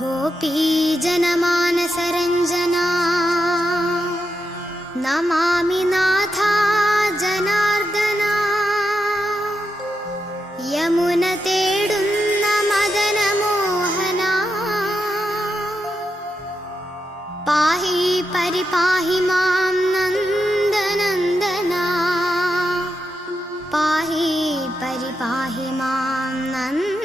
गोपीजनमानसरञ्जना नमामि नाथा जनार्दना। यमुनतेडुन्न मदनमोहना पाहि परिपाहि मां नन्दनन्दना। पाहि परिपाहि मां नन्द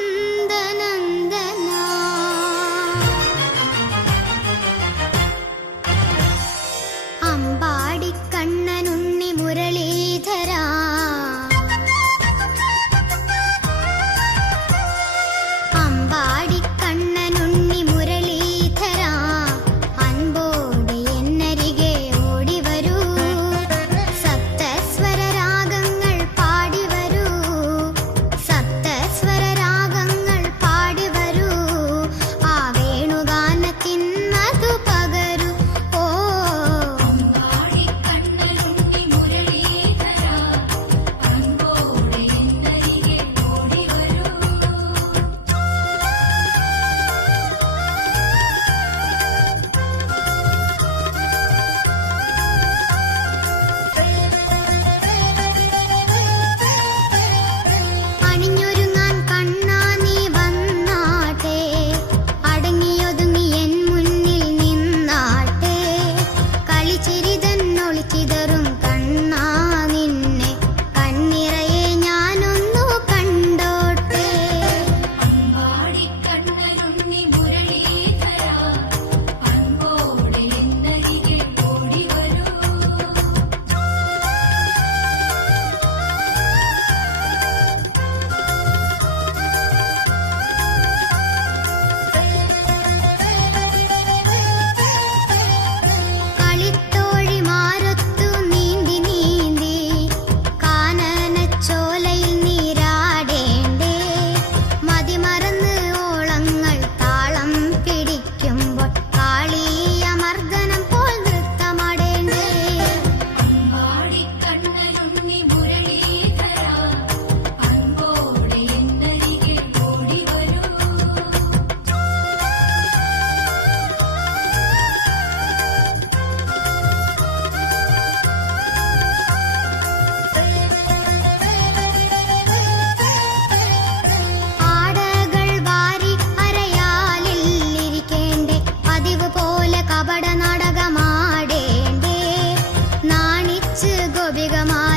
bigger mom.